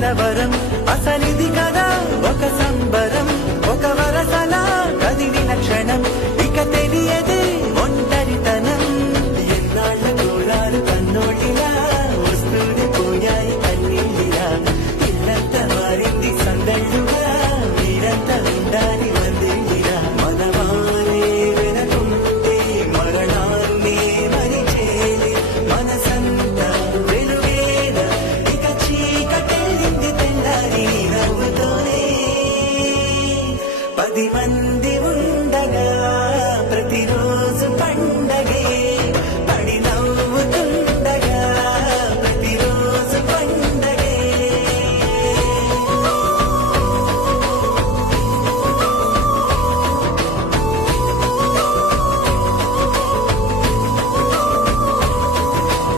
కలవరం అసలిది కదా ఒక సంబరం ఒక వరసలా కదిలిన క్షణం ఇక తెలియదే ఒంటరితనం ఎన్నాళ్ళ కోరాలు కన్నోటిలా